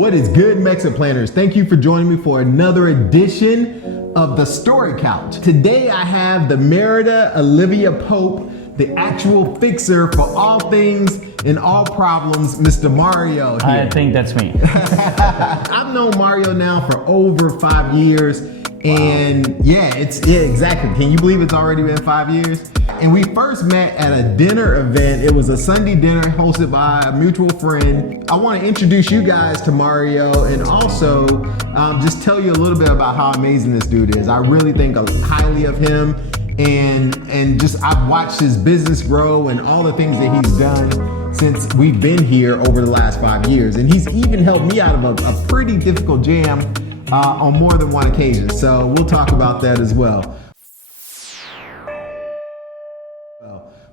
What is good, Mexit Planners? Thank you for joining me for another edition of the Story Couch. Today I have the Merida Olivia Pope, the actual fixer for all things and all problems, Mr. Mario here. I think that's me. I've known Mario now for over 5 years. And yeah, exactly. Can you believe it's already been 5 years? And we first met at a dinner event. It was a Sunday dinner hosted by a mutual friend. I want to introduce you guys to Mario and also just tell you a little bit about how amazing this dude is. I really think highly of him, and just I've watched his business grow and all the things that he's done since we've been here over the last 5 years. And he's even helped me out of a pretty difficult jam on more than one occasion. So we'll talk about that as well.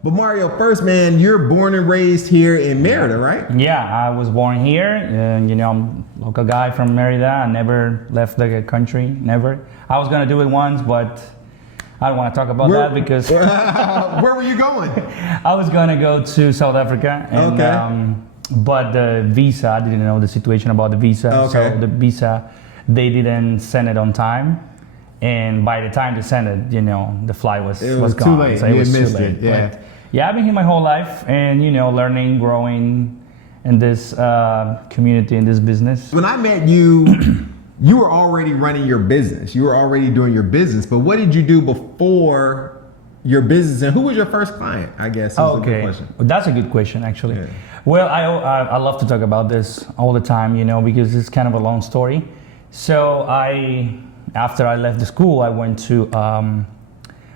But Mario, first, man, you're born and raised here in Merida, right? Yeah, I was born here. I'm a local guy from Merida. I never left the country, never. I was gonna do it once, but I don't want to talk about that because... Where were you going? I was gonna go to South Africa. And, okay. But the visa, I didn't know the situation about the visa. Okay. So the visa, they didn't send it on time. And by the time they sent it, the flight was gone. Too late. So it was too late. Yeah. But, yeah, I've been here my whole life and, learning, growing in this community, in this business. When I met you, you were already running your business. You were already doing your business. But what did you do before your business? And who was your first client, I guess, is a good question. Well, that's a good question, actually. Yeah. Well, I love to talk about this all the time, because it's kind of a long story. So after I left the school, I went to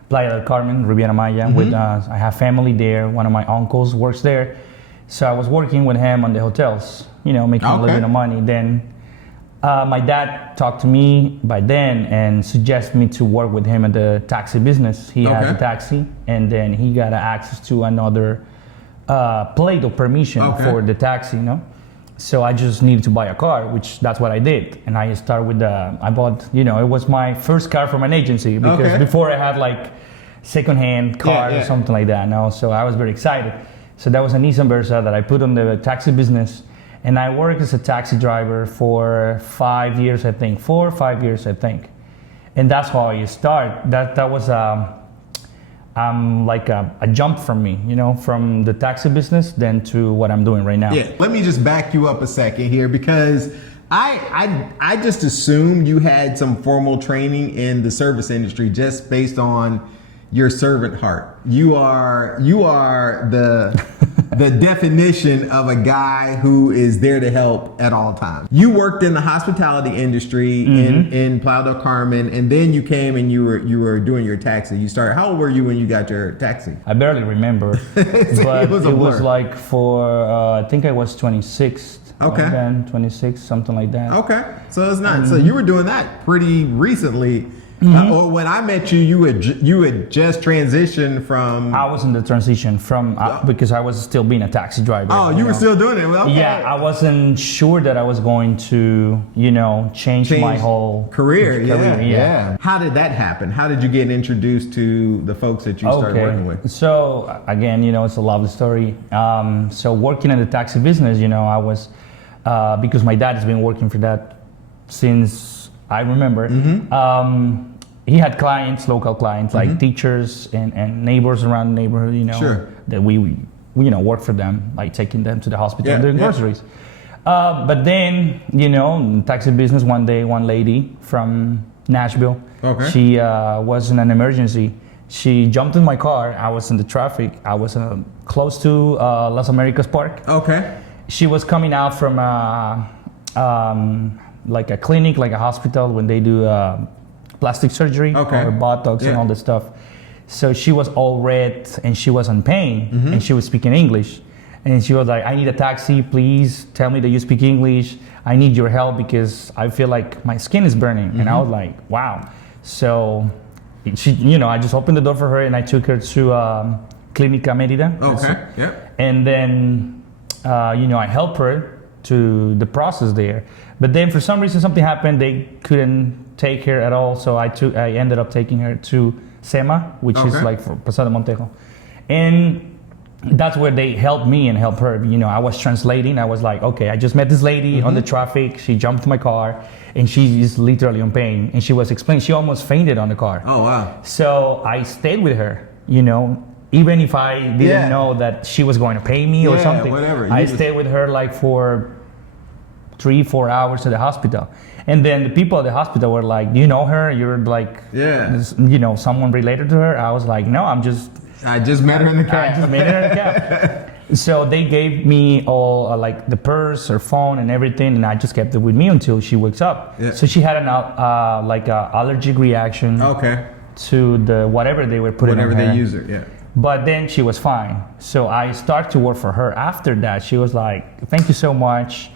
Playa del Carmen, Riviera Maya. Mm-hmm. I have family there. One of my uncles works there. So I was working with him on the hotels, making a little bit of money. Then my dad talked to me by then and suggested me to work with him in the taxi business. He has a taxi, and then he got access to another plate of permission for the taxi, So I just needed to buy a car, which that's what I did. And I started with I bought, it was my first car from an agency because before I had like secondhand car or something like that. So I was very excited. So that was a Nissan Versa that I put on the taxi business. And I worked as a taxi driver for 5 years, I think, 4 or 5 years, I think. And that's how I start. That was like a jump from me, from the taxi business then to what I'm doing right now. Yeah, let me just back you up a second here because I just assumed you had some formal training in the service industry just based on your servant heart. You are the definition of a guy who is there to help at all times. You worked in the hospitality industry in Playa del Carmen, and then you came and you were doing your taxi. You started. How old were you when you got your taxi? I barely remember, but it was like I think I was 26. Okay. Then 26, something like that. Okay, so it's not. So you were doing that pretty recently. Or when I met you, you had just transitioned from. I was in the transition from because I was still being a taxi driver. Oh, you were still doing it. Well, okay. Yeah, I wasn't sure that I was going to, change my whole career. Yeah. How did that happen? How did you get introduced to the folks that you started working with? So again, it's a lovely story. So working in the taxi business, I was because my dad has been working for that since I remember. He had clients, local clients, like teachers and neighbors around the neighborhood, that we work for them, like taking them to the hospital and doing groceries. But then, in the taxi business, one day, one lady from Nashville, she was in an emergency. She jumped in my car. I was in the traffic. I was close to Las Americas Park. Okay. She was coming out from like a clinic, like a hospital when they do plastic surgery or Botox and all this stuff. So she was all red and she was in pain and she was speaking English. And she was like, I need a taxi, please tell me that you speak English. I need your help because I feel like my skin is burning. And I was like, wow. So she, I just opened the door for her and I took her to Clínica Merida. And then, I helped her to the process there. But then for some reason something happened, they couldn't take her at all, so I ended up taking her to SEMA, which is like for Posada Montejo. And that's where they helped me and helped her. You know, I was translating. I was like, okay, I just met this lady on the traffic. She jumped to my car, and she is literally in pain. And she was explaining, she almost fainted on the car. Oh, wow. So I stayed with her, you know, even if I didn't know that she was going to pay me or something. Whatever. I stayed with her like for 3-4 hours at the hospital. And then the people at the hospital were like, do you know her? You're like, you know, someone related to her? I was like, no, I just met her in the cab. So they gave me all like the purse, her phone, and everything, and I just kept it with me until she wakes up. Yeah. So she had an like a allergic reaction to the whatever they were putting on her. Whatever they use it, yeah. But then she was fine. So I started to work for her after that. She was like, thank you so much.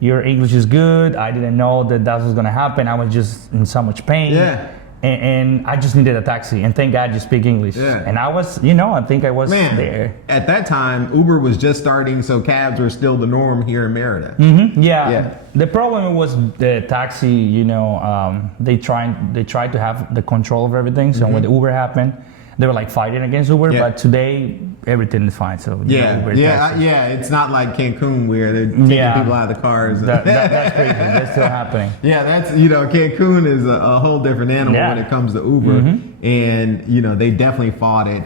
Your English is good. I didn't know that was going to happen. I was just in so much pain. Yeah. And I just needed a taxi. And thank God you speak English. Yeah. And I was, you know, I think I was there. At that time, Uber was just starting, so cabs were still the norm here in Merida. Yeah. The problem was the taxi, you know, they tried to have the control of everything. So when the Uber happened, they were like fighting against Uber, but today everything is fine. So it's not like Cancun where they're taking people out of the cars. That's crazy. That's still happening. Yeah, that's, you know, Cancun is a whole different animal when it comes to Uber, and you know they definitely fought it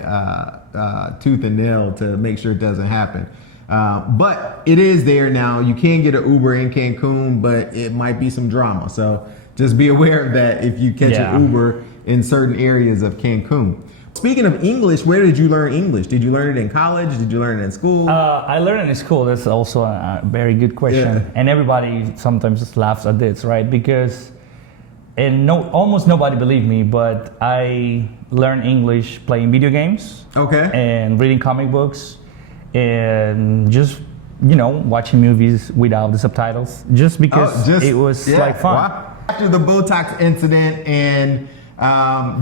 tooth and nail to make sure it doesn't happen. But it is there now. You can get an Uber in Cancun, but it might be some drama. So just be aware of that if you catch an Uber in certain areas of Cancun. Speaking of English, where did you learn English? Did you learn it in college? Did you learn it in school? I learned it in school. That's also a very good question. Yeah. And everybody sometimes just laughs at this, right? Because almost nobody believed me, but I learned English playing video games. Okay. And reading comic books and just, you know, watching movies without the subtitles. Just because it was like fun. Wow. After the Botox incident and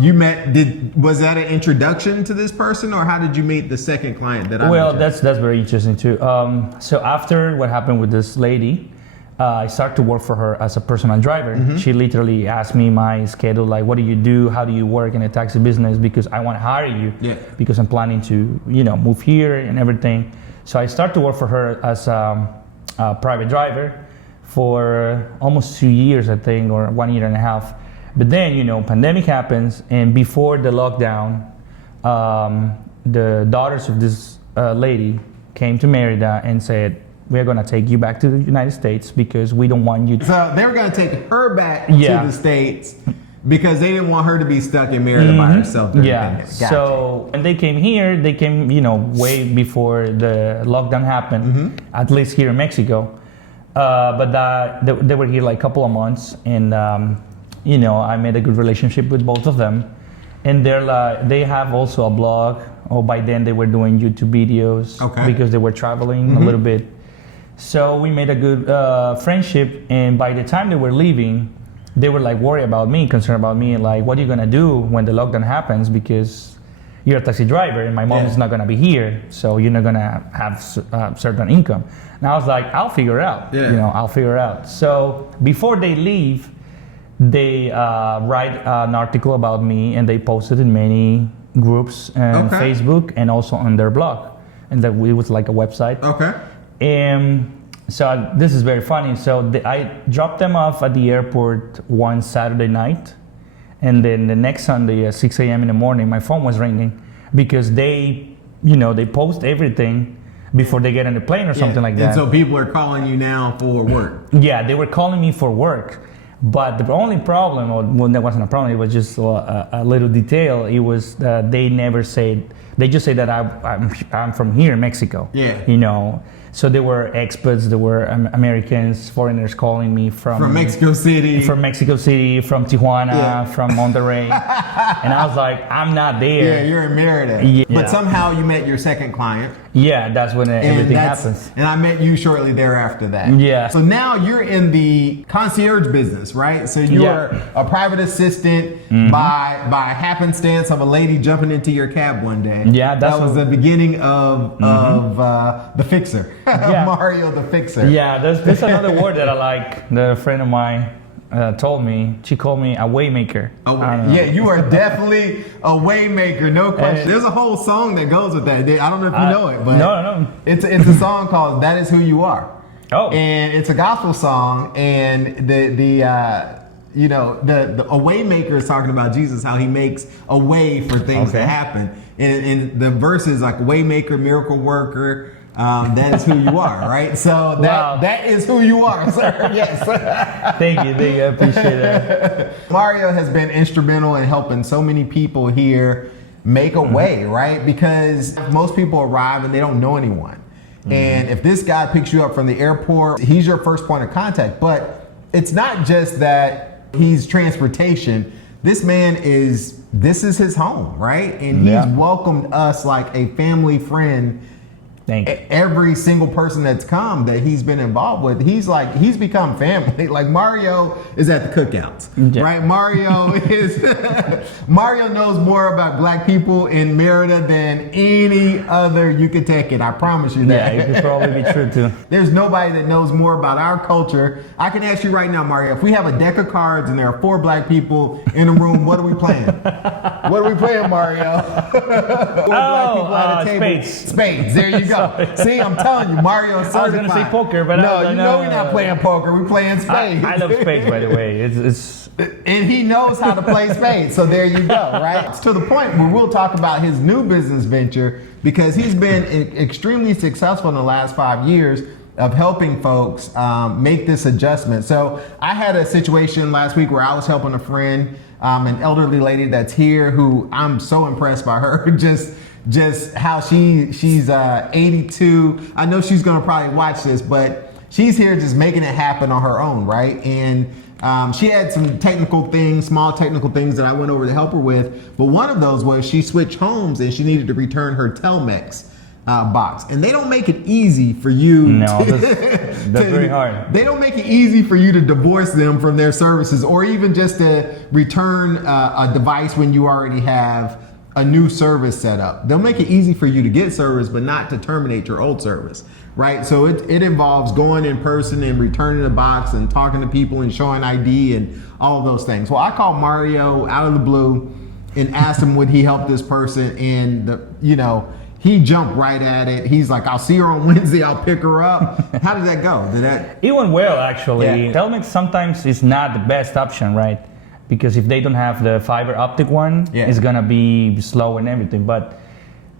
you met, was that an introduction to this person, or how did you meet the second client that I mentioned? That's very interesting too. So after what happened with this lady, I started to work for her as a personal driver. She literally asked me my schedule, like, what do you do? How do you work in a taxi business? Because I want to hire you because I'm planning to, you know, move here and everything. So I started to work for her as a private driver for almost 2 years, I think, or 1.5 years. But then, you know, pandemic happens, and before the lockdown, the daughters of this lady came to Merida and said, we're going to take you back to the United States because we don't want you to... So they were going to take her back to the States because they didn't want her to be stuck in Merida by herself. So when they came here, they came, you know, way before the lockdown happened, at least here in Mexico. But they were here like a couple of months, and... you know, I made a good relationship with both of them, and they have also a blog. By then they were doing YouTube videos because they were traveling a little bit. So we made a good friendship, and by the time they were leaving, they were like worried about me, concerned about me, like, what are you gonna do when the lockdown happens? Because you're a taxi driver, and my mom is not gonna be here, so you're not gonna have certain income. And I was like, I'll figure it out. You know, I'll figure it out. So before they leave, they write an article about me, and they posted in many groups on Facebook and also on their blog, and that it was like a website. And so this is very funny. So I dropped them off at the airport one Saturday night, and then the next Sunday at 6 a.m. in the morning, my phone was ringing because they, you know, they post everything before they get on the plane or something like that. And so people are calling you now for work. Yeah, they were calling me for work. But the only problem, or well, that wasn't a problem, it was just a little detail. It was that they never said, they just say that I'm from here in Mexico. You know, so there were expats, there were Americans, foreigners calling me from Mexico City, from Tijuana, from Monterrey, and I was like, I'm not there. Yeah, you're in Merida. But somehow you met your second client. Yeah, that's when everything happens. And I met you shortly thereafter that. Yeah. So now you're in the concierge business, right? So you're a private assistant by happenstance of a lady jumping into your cab one day. Yeah, that was the beginning of the fixer, Mario the Fixer. Yeah, there's another word that I like. The friend of mine told me, she called me a waymaker. Oh, I don't know. yeah, you are definitely a waymaker, no question. There's a whole song that goes with that. I don't know if you know it, but no. It's a song called "That Is Who You Are." Oh, and it's a gospel song, and a waymaker is talking about Jesus, how he makes a way for things to happen, and the verse is like waymaker, miracle worker. That is who you are, right? So that is who you are, sir. Yes. Thank you. I appreciate that. Mario has been instrumental in helping so many people here make a way, right? Because most people arrive and they don't know anyone. And if this guy picks you up from the airport, he's your first point of contact. But it's not just that he's transportation. This is his home, right? And he's welcomed us like a family friend. Every single person that's come that he's been involved with, he's become family. Like Mario is at the cookouts, right? Mario knows more about black people in Merida than any other Yucatecan. I promise you that. Yeah, it could probably be true too. There's nobody that knows more about our culture. I can ask you right now, Mario, if we have a deck of cards and there are 4 black people in a room, what are we playing? What are we playing, Mario? 4 black people at a table. Spades. There you go. See, I'm telling you, Mario is certified. I was going to say poker, but no, we're not playing poker. We're playing spades. I love spades, by the way. It's and he knows how to play spades. So there you go, right? It's to the point where we'll talk about his new business venture, because he's been extremely successful in the last 5 years of helping folks make this adjustment. So I had a situation last week where I was helping a friend, an elderly lady that's here, who I'm so impressed by her. Just how she's 82. I know she's gonna probably watch this, but she's here just making it happen on her own, right? And she had some small technical things that I went over to help her with. But one of those was she switched homes and she needed to return her Telmex box. And they don't make it easy for you. No, that's very hard. They don't make it easy for you to divorce them from their services, or even just to return a device when you already have a new service set up. They'll make it easy for you to get service, but not to terminate your old service, right? So it involves going in person and returning the box and talking to people and showing ID and all of those things. Well, I called Mario out of the blue and asked him would he help this person, and he jumped right at it. He's like, I'll see her on Wednesday, I'll pick her up. How did that go? It went well, actually. Yeah. Telmex sometimes is not the best option, right? Because if they don't have the fiber optic one, it's gonna be slow and everything. But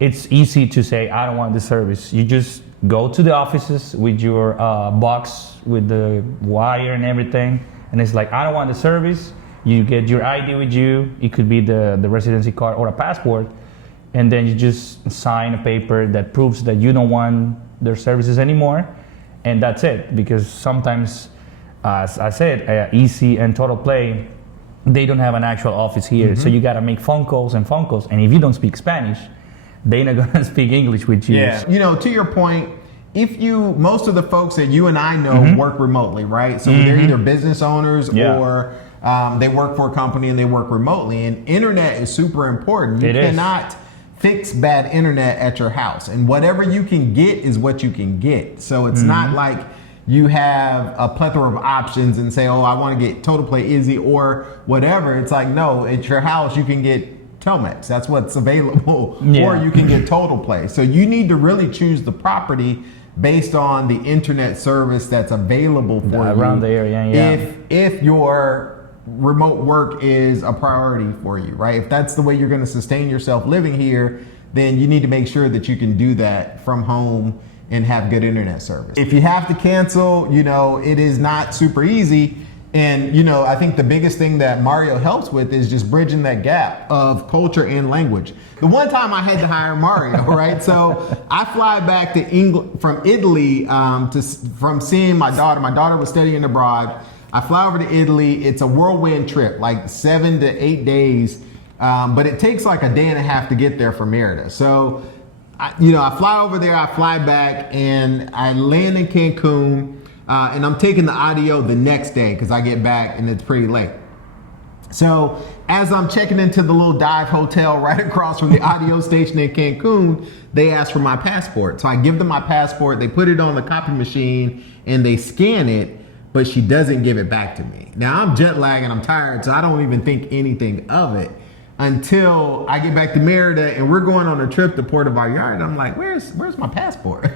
it's easy to say, I don't want the service. You just go to the offices with your box with the wire and everything, and it's like, I don't want the service. You get your ID with you. It could be the residency card or a passport, and then you just sign a paper that proves that you don't want their services anymore, and that's it. Because sometimes, as I said, Easy and Total Play, they don't have an actual office here, so you gotta make phone calls, and if you don't speak Spanish, they're not gonna speak English with you. Yeah. To your point, most of the folks that you and I know work remotely, right? So they're either business owners or they work for a company and they work remotely. And internet is super important. You cannot fix bad internet at your house, and whatever you can get is what you can get. So it's not like you have a plethora of options and say, oh, I want to get Total Play Easy or whatever. It's like, no, at your house you can get Telmex. That's what's available. Or you can get Total Play. So you need to really choose the property based on the internet service that's available for you around the area. If your remote work is a priority for you, right? If that's the way you're going to sustain yourself living here, then you need to make sure that you can do that from home and have good internet service. If you have to cancel, it is not super easy. And, I think the biggest thing that Mario helps with is just bridging that gap of culture and language. The one time I had to hire Mario, right? So I fly back to England from Italy from seeing my daughter. My daughter was studying abroad. I fly over to Italy. It's a whirlwind trip, like 7 to 8 days. But it takes like a day and a half to get there from Merida. So I fly over there, I fly back, and I land in Cancun, and I'm taking the audio the next day because I get back and it's pretty late. So as I'm checking into the little dive hotel right across from the audio station in Cancun, they ask for my passport. So I give them my passport, they put it on the copy machine, and they scan it. but she doesn't give it back to me. Now I'm jet lagged and I'm tired, so I don't even think anything of it until I get back to Merida and we're going on a trip to Puerto Vallarta. I'm like, where's my passport?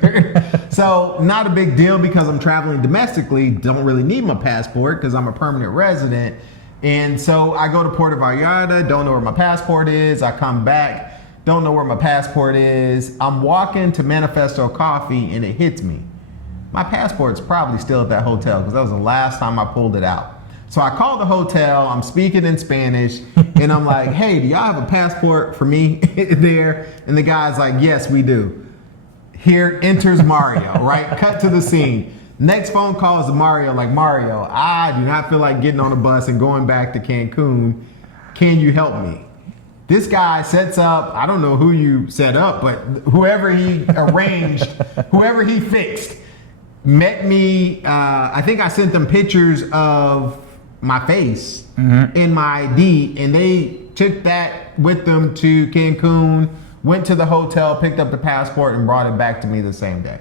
So not a big deal because I'm traveling domestically, don't really need my passport because I'm a permanent resident. And so I go to Puerto Vallarta, don't know where my passport is. I come back, don't know where my passport is. I'm walking to Manifesto Coffee and it hits me. My passport's probably still at that hotel because that was the last time I pulled it out. So I call the hotel, I'm speaking in Spanish, and I'm like, hey, do y'all have a passport for me there? And the guy's like, yes, we do. Here enters Mario, right? Cut to the scene. Next phone call is Mario, like, Mario, I do not feel like getting on a bus and going back to Cancun. Can you help me? This guy sets up, I don't know who you set up, but whoever he arranged, whoever he fixed, met me. I think I sent them pictures of my face in my ID, and they took that with them to Cancun, went to the hotel, picked up the passport, and brought it back to me the same day.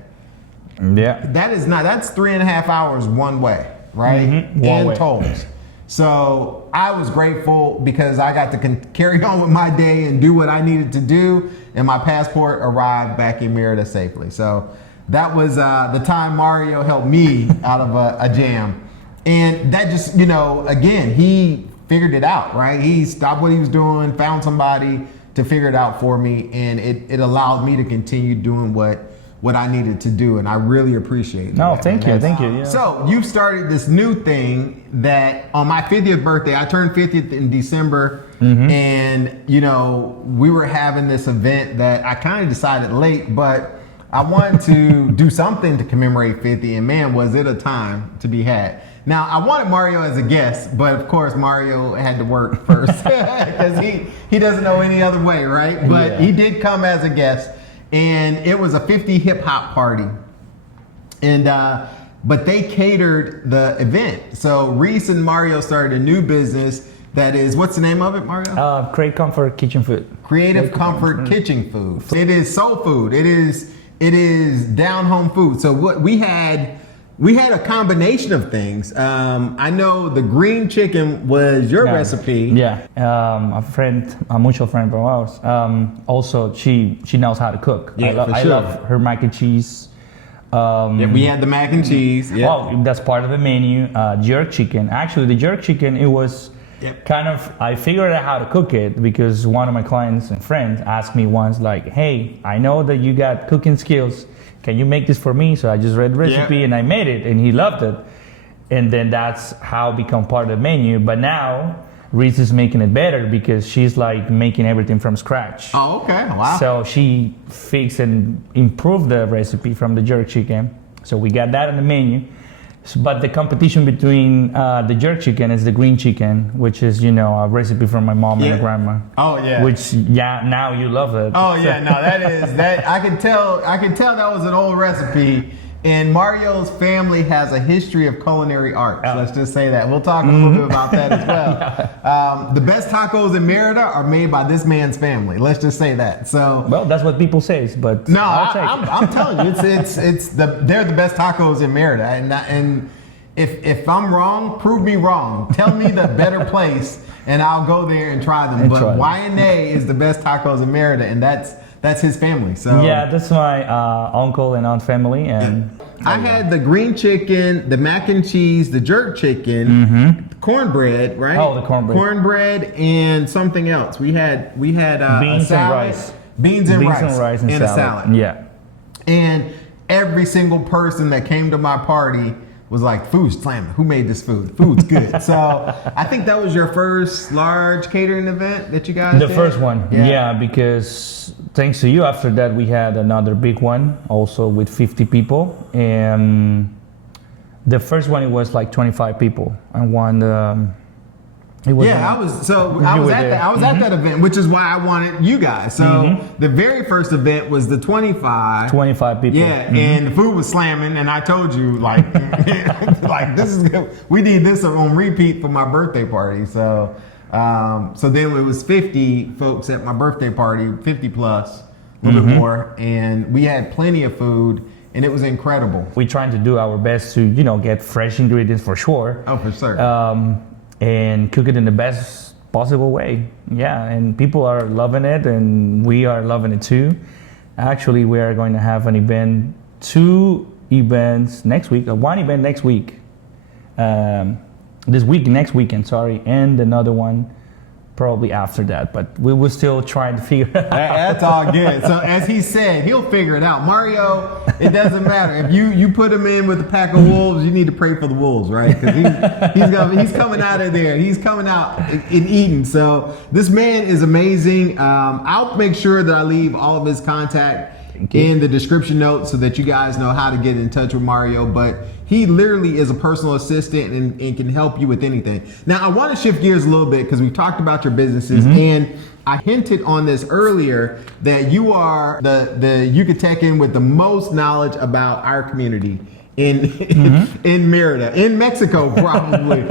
Yeah. That's 3.5 hours one way, right? And tolls. So I was grateful because I got to carry on with my day and do what I needed to do, and my passport arrived back in Merida safely. So that was the time Mario helped me out of a jam. And that just, again, he figured it out, right? He stopped what he was doing, found somebody to figure it out for me, and it allowed me to continue doing what I needed to do, and I really appreciate it. No, thank you. Yeah. So you've started this new thing that on my 50th birthday, I turned 50th in December, and we were having this event that I kind of decided late, but I wanted to do something to commemorate 50, and man, was it a time to be had. Now, I wanted Mario as a guest, but of course, Mario had to work first because he doesn't know any other way, right? But he did come as a guest, and it was a 50 hip hop party. And but they catered the event. So Reese and Mario started a new business that is, what's the name of it, Mario? Creative Comfort Kitchen Food. Creative Comfort Kitchen Food. It is soul food. It is down home food. So what we had a combination of things. I know the green chicken was your recipe. Yeah, a mutual friend of ours. Also, she knows how to cook. Yeah, I love her mac and cheese. We had the mac and cheese. Yeah. Well, that's part of the menu. Jerk chicken. Actually, the jerk chicken, it was kind of, I figured out how to cook it because one of my clients and friends asked me once, like, hey, I know that you got cooking skills. Can you make this for me? So I just read the recipe and I made it, and he loved it. And then that's how it become part of the menu. But now Reese is making it better because she's like making everything from scratch. Oh, okay. Wow. So she fixed and improved the recipe from the jerk chicken. So we got that on the menu. But the competition between the jerk chicken is the green chicken, which is, a recipe from my mom and grandma. Oh yeah. Which now you love it. Oh yeah, no, that I can tell that was an old recipe. And Mario's family has a history of culinary arts. Let's just say that. We'll talk a little bit about that as well. The best tacos in Merida are made by this man's family. Let's just say that. So well, that's what people say, but no, I'm telling you, they're the best tacos in Merida. And if I'm wrong, prove me wrong. Tell me the better place, and I'll go there and try them. But Y&A is the best tacos in Merida, and that's his family. So yeah, that's my uncle and aunt family, and I had the green chicken, the mac and cheese, the jerk chicken, cornbread, right? Oh, the cornbread, and something else. We had beans and rice, beans and rice, and a salad. Yeah, and every single person that came to my party was like, food's slamming. Who made this food? Food's good. So I think that was your first large catering event that you guys did? The first one, yeah, because thanks to you, after that we had another big one, also with 50 people. And the first one, it was like 25 people. And one, it was I was at that event, which is why I wanted you guys. So the very first event was the 25 people. Yeah, and the food was slamming, and I told you like this is good. We need this on repeat for my birthday party. So then it was 50 folks at my birthday party, 50 plus, a little bit more, and we had plenty of food. and it was incredible. We're trying to do our best to, get fresh ingredients for sure. Oh, for sure. And cook it in the best possible way. Yeah, and people are loving it, and we are loving it too. Actually, we are going to have an event, 2 events next week, one event next week. Next weekend, sorry, and another one probably after that, but we will still try to figure it out. That's all good. So as he said, he'll figure it out. Mario, it doesn't matter. If you put him in with a pack of wolves, you need to pray for the wolves, right? Because he's coming out of there. He's coming out in Eden. So this man is amazing. I'll make sure that I leave all of his contact in the description notes so that you guys know how to get in touch with Mario. But he literally is a personal assistant and can help you with anything. Now, I want to shift gears a little bit because we talked about your businesses, and I hinted on this earlier that you are the Yucatecan with the most knowledge about our community in Merida, in Mexico, probably.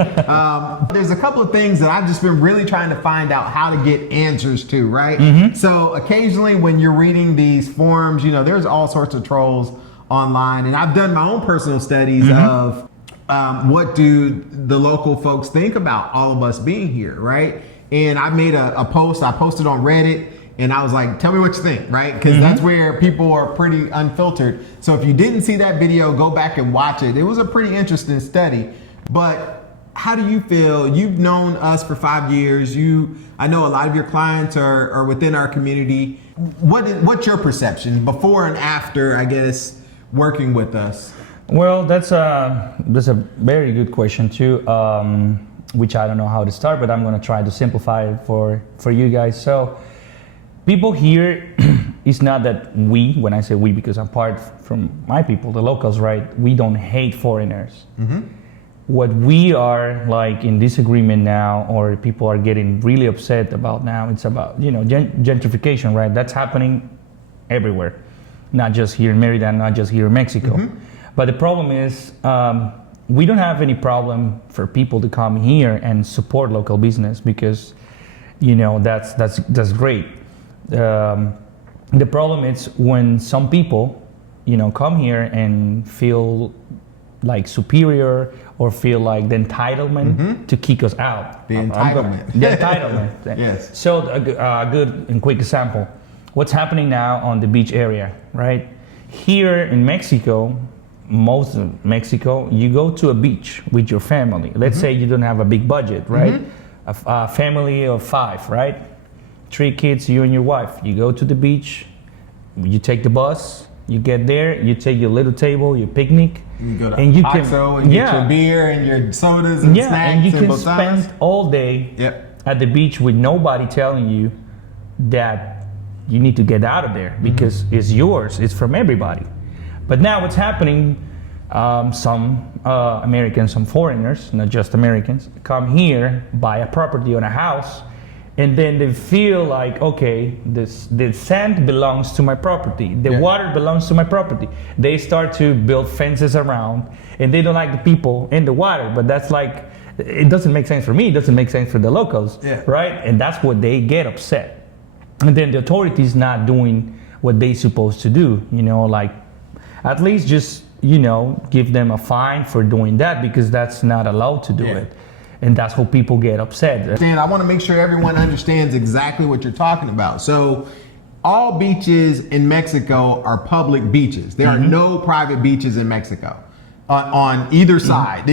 There's a couple of things that I've just been really trying to find out how to get answers to, right? So occasionally when you're reading these forums, there's all sorts of trolls online, and I've done my own personal studies of what do the local folks think about all of us being here, right? And I made a post, I posted on Reddit, and I was like, tell me what you think, right? Because that's where people are pretty unfiltered. So if you didn't see that video, go back and watch it. It was a pretty interesting study. But how do you feel? You've known us for 5 years. I know a lot of your clients are within our community. What's your perception before and after, I guess, working with us? Well, that's a very good question too, which I don't know how to start, but I'm going to try to simplify it for you guys. So people here, it's not that when I say we, because I'm part from my people, the locals, right? We don't hate foreigners. What we are like in disagreement now, or people are getting really upset about now, it's about, gentrification, right? That's happening everywhere, not just here in Merida, not just here in Mexico. But the problem is, we don't have any problem for people to come here and support local business because, that's great. The problem is when some people, come here and feel like superior or feel like the entitlement to kick us out. The entitlement. The entitlement. Yes. So a good and quick example. What's happening now on the beach area, right? Here in Mexico, most of Mexico, you go to a beach with your family. Let's say you don't have a big budget, right? A family of 5, right? 3 kids, you and your wife. You go to the beach, you take the bus, you get there, you take your little table, your picnic. You go to and you OXXO and get your beer and your sodas and snacks and you can botanas. spend all day at the beach with nobody telling you that you need to get out of there because it's yours, it's from everybody. But now what's happening, some Americans, some foreigners, not just Americans, come here, buy a property on a house, and then they feel like, okay, the sand belongs to my property, the water belongs to my property. They start to build fences around, and they don't like the people in the water, but that's like, it doesn't make sense for me, it doesn't make sense for the locals, right? And that's what they get upset. And then the authorities not doing what they supposed to do, like at least just, give them a fine for doing that because that's not allowed to do it. And that's how people get upset. Dan, I want to make sure everyone understands exactly what you're talking about. So all beaches in Mexico are public beaches. There are no private beaches in Mexico on either side.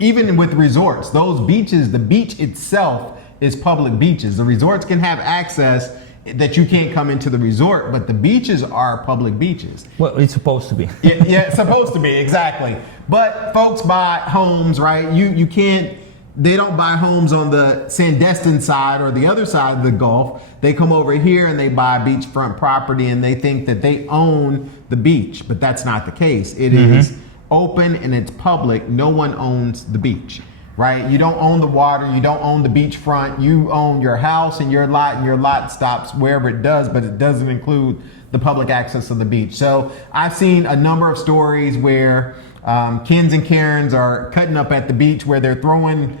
Even with resorts, those beaches, the beach itself is public beaches. The resorts can have access that you can't come into the resort, but the beaches are public beaches. Well, it's supposed to be. Yeah, it's supposed to be, exactly. But folks buy homes, right? You can't, they don't buy homes on the Sandestin side or the other side of the Gulf. They come over here and they buy beachfront property and they think that they own the beach, but that's not the case. It is open and it's public. No one owns the beach. Right? You don't own the water, you don't own the beachfront, you own your house and your lot stops wherever it does, but it doesn't include the public access of the beach. So I've seen a number of stories where Kens and Karens are cutting up at the beach where they're throwing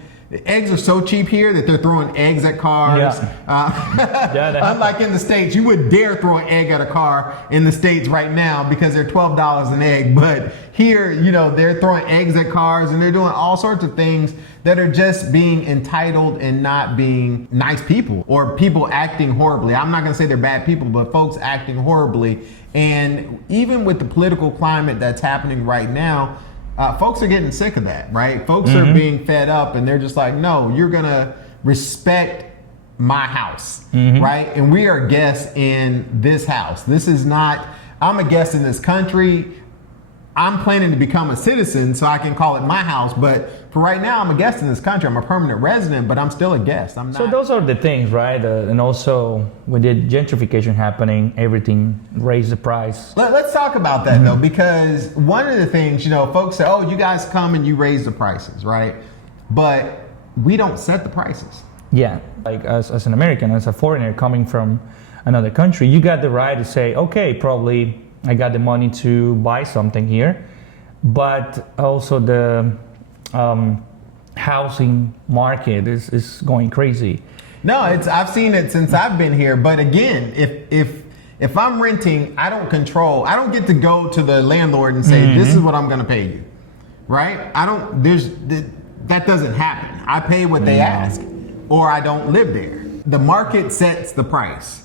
eggs are so cheap here that they're throwing eggs at cars. Yeah. Unlike in the States, you wouldn't dare throw an egg at a car in the States right now because they're $12 an egg. But here, you know, they're throwing eggs at cars and they're doing all sorts of things that are just being entitled and not being nice people or people acting horribly. I'm not gonna say they're bad people, but folks acting horribly. And even with the political climate that's happening right now, folks are getting sick of that, right? Folks are being fed up and they're just like, no, you're gonna respect my house, right? And we are guests in this house. This is not, I'm a guest in this country. I'm planning to become a citizen so I can call it my house, but for right now, I'm a guest in this country. I'm a permanent resident, but I'm still a guest. I'm not. So those are the things, right? And also with the gentrification happening, everything raised the price. Let's talk about that though, because one of the things, you know, folks say, oh, you guys come and you raise the prices, right? But we don't set the prices. Yeah, like as an American, as a foreigner coming from another country, you got the right to say, okay, probably I got the money to buy something here, but also the housing market is going crazy. No, I've seen it since I've been here. But again, if I'm renting, I don't get to go to the landlord and say, this is what I'm going to pay you, right? That doesn't happen. I pay what they ask, or I don't live there. The market sets the price.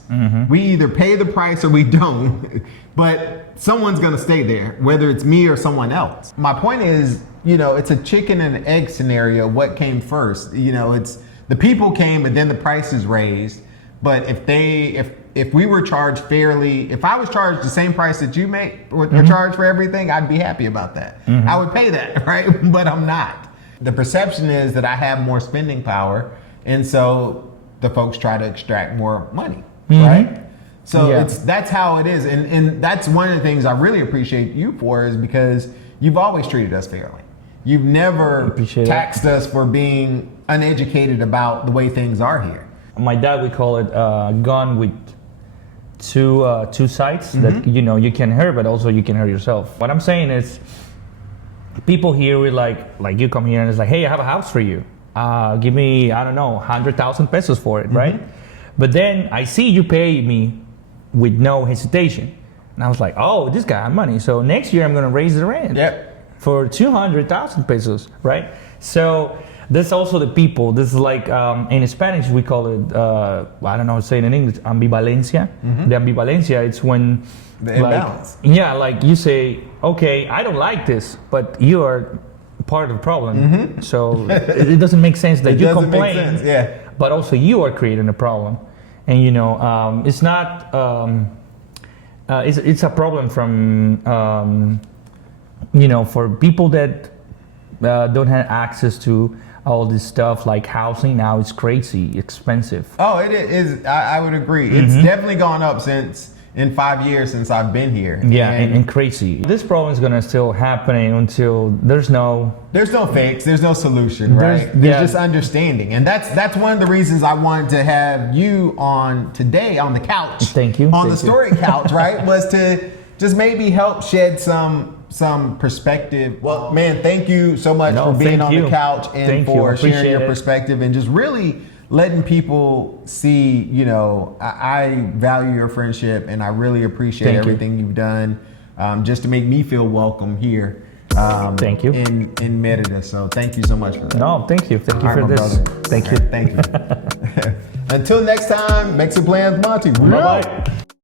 We either pay the price or we don't, but someone's gonna stay there, whether it's me or someone else. My point is, you know, it's a chicken and an egg scenario. What came first? You know, it's the people came and then the price is raised. But if we were charged fairly, if I was charged the same price that you make or charged for everything, I'd be happy about that. I would pay that, right? But I'm not. The perception is that I have more spending power, and so the folks try to extract more money, right? So that's how it is. And that's one of the things I really appreciate you for, is because you've always treated us fairly. You've never taxed us for being uneducated about the way things are here. My dad, we call it a gun with two sides that, you know, you can hurt, but also you can hurt yourself. What I'm saying is, people here with like you come here and it's like, hey, I have a house for you. Give me, I don't know, 100,000 pesos for it, right? But then I see you pay me with no hesitation. And I was like, oh, this guy has money. So next year I'm gonna raise the rent for 200,000 pesos, right? So that's also the people. This is like, in Spanish we call it, I don't know how to say it in English, ambivalencia. The ambivalencia, it's when, the imbalance. Like you say, okay, I don't like this, but you are part of the problem. So it doesn't make sense that you complain, but also you are creating a problem. And you know, it's not, it's a problem from, you know, for people that don't have access to all this stuff like housing. Now it's crazy expensive. Oh, it is. I would agree. It's definitely gone up in 5 years since I've been here. And crazy. This problem is gonna still happening until there's no fix, there's no solution, right? There's just understanding, and that's one of the reasons I wanted to have you on today on the couch. Thank you. On the story couch, right? Was to just maybe help shed some perspective. Well, man, thank you so much for being on the couch and for sharing your perspective and just really letting people see, you know, I value your friendship and I really appreciate everything you've done just to make me feel welcome here. Thank you. In Merida. So thank you so much for that. No, thank you. Thank you for this. Thank you. Until next time, MexitPlans Monty. Bye-bye.